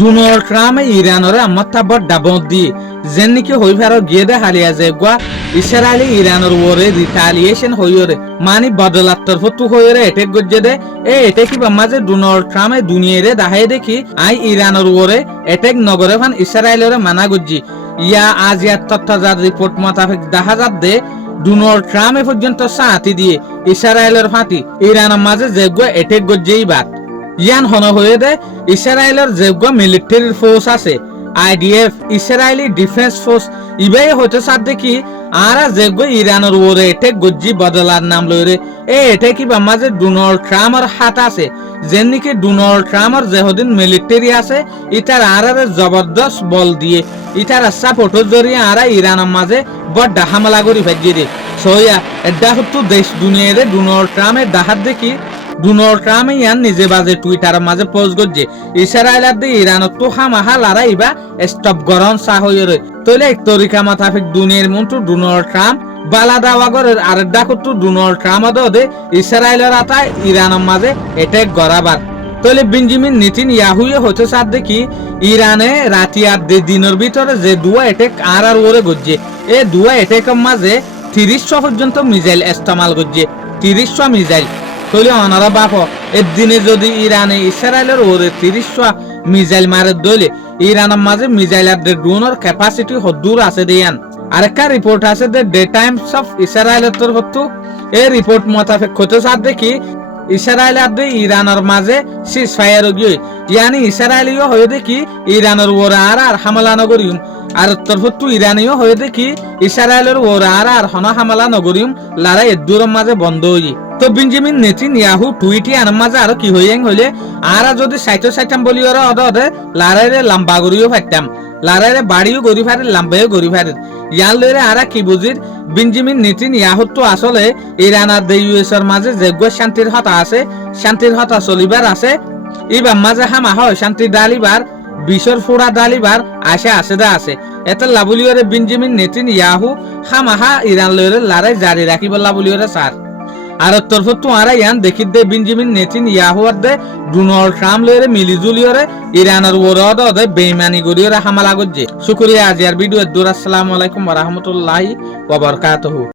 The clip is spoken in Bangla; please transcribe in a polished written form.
ডোনাল্ড ট্রাম্প ইরানরে আমতা বড় বদি যেন নাকি হই ফারো গিয়ে দে হালিয়া যে গোয়া ইসরায়েলি ইরানের ওরে রিটালিয়েশন হইরে মানি বদলাত্তর ফতু হইরে এটেক গজ্জে দে এটেক কি বামাজে ডোনাল্ড ট্রাম্পে দুনিয়ারে দাহাই দেখি আই ইরানের ওরে এটেক নগরে ফান ইসরায়েলের মানা গজ্জি ইয়া আজিয়া তথ্যজাত রিপোর্ট মোতাবেক দেখা যাত দে ডোনাল্ড ট্রাম্প পর্যন্ত সাথী দিয়ে ইসরায়েলের ফাঁতি ইরানের মাঝে যে গোয়া এটেক গজ্জেই বাত ইয়ান হন হয়ে দে ইসরায়েলের যেগুলো মিলিটারি ফোর্স আছে আইডিএফ ইসরায়েলি ডিফেন্স ফোর্স ইবাই হতে সাথ দেখি আর যেগুলো ইরানের ওরে এটে গজ্জি বদলার নাম লইরে এটে কি বামাজে ডোনাল্ড ট্রাম্পের হাত আছে যেন নাকি ডোনাল্ড ট্রাম্পের যেহদিন মিলিটারি আছে ইটার আর জবরদস্ত বল দিয়ে ইটার সাপোর্টের জরিয়ে আর ইরানের মাঝে বড় হামলা করি ফেজি দে সইয়া এডা হতো দেশ দুনিয়ারে ডোনাল্ড ট্রাম্পের দাহাত দেখি ডোনাল্ড ট্রাম্প ইয়ান নিজে বাজে টুইটার মাঝে পোস্ট করছে ইসরায়েল আর ইরানত তো হামাহা লড়াইবা স্টপ গরম সা হয়ে রয়ে তৈলে এক তরিকা মাথাফিক দুনিয়ার মন্ত্র ডোনাল্ড ট্রাম্প বালা দাওয়া করে আর ডাকতো ডোনাল্ড ট্রাম্প দে ইসরায়েলের আতায় ইরানের মাঝে এটেক গড়াবার তৈলে বেঞ্জামিন নেতানিয়াহুয়ে হতে সাথ দেখি ইরানে রাতি আর দিনের ভিতরে যে দুয়া এটেক আর ওরে গজ্জে এ দুয়া এটেকের মাঝে ৩০ পর্যন্ত মিসাইল ইস্তেমাল করছে ৩০ মিসাইল তৈলে অনারা বাপ একদিনে যদি ইরানে ইসরায়েলের ওরে ৩০ মিসাইল মারে দলে ইরানের মাঝে মিসাইল আর ড্রোনের ক্যাপাসিটি হদ্দূর আছে দেয়ান আরেকটা রিপোর্ট আছে ডে টাইমস অফ ইসরায়েলের তরফ এই রিপোর্ট মোতাবেক হতে সাথ দেখি ইসরায়েল আর ইরানের মাঝে সিজ ফায়ার গিয়ে ইয়ানি ইসরায়েলিও হয়ে দেখি ইরানের ওরা আর হামলা নগরিম আর তরফ ইরানিও হয়ে দেখি ইসরায়েলের ওরা আর হনা হামলা নগরিম লড়াই দূরের মাঝে বন্ধ হই তো বেঞ্জামিন নেতানিয়াহু টুইটি আনার মাঝে আর কি হইয়াং হইলে আর যদি সাইটাম বলি ওরা অদে লড়াইরে লম্বা করিও ফাইতাম লড়াইরে বাড়িও গড়ি ফারে লম্বাও গড়ি ফারে ইয়ান লইরে আর কি বুঝির বেঞ্জামিন নেতানিয়াহু তো আসলে ইরান আর ইউএস এর মাঝে যেগুলো শান্তির হতা আছে শান্তির হতা চলিবার আছে এবার মাঝে হামা হয় শান্তি ডালিবার বিশর ফোড়া ডালিবার আশা আছে দা আছে এতে লাবুলিওরে বেঞ্জামিন নেতানিয়াহু হামাহা ইরান লইরে লড়াই জারি রাখিব লাবুলিওরে স্যার আর তরফ তোমারা ইয়ান দেখি দে বেঞ্জামিন নেতানিয়াহু আর দে ডোনাল্ড ট্রাম্প লইরে মিলিজুলিওরে ইরানের ওরদ দে বেইমানি গরিওরে হামলা গজ্জে শুকরিয়া আজিয়ার ভিডিও দূর আসসালামু আলাইকুম ওয়া রাহমাতুল্লাহি ওয়া বারাকাতুহু।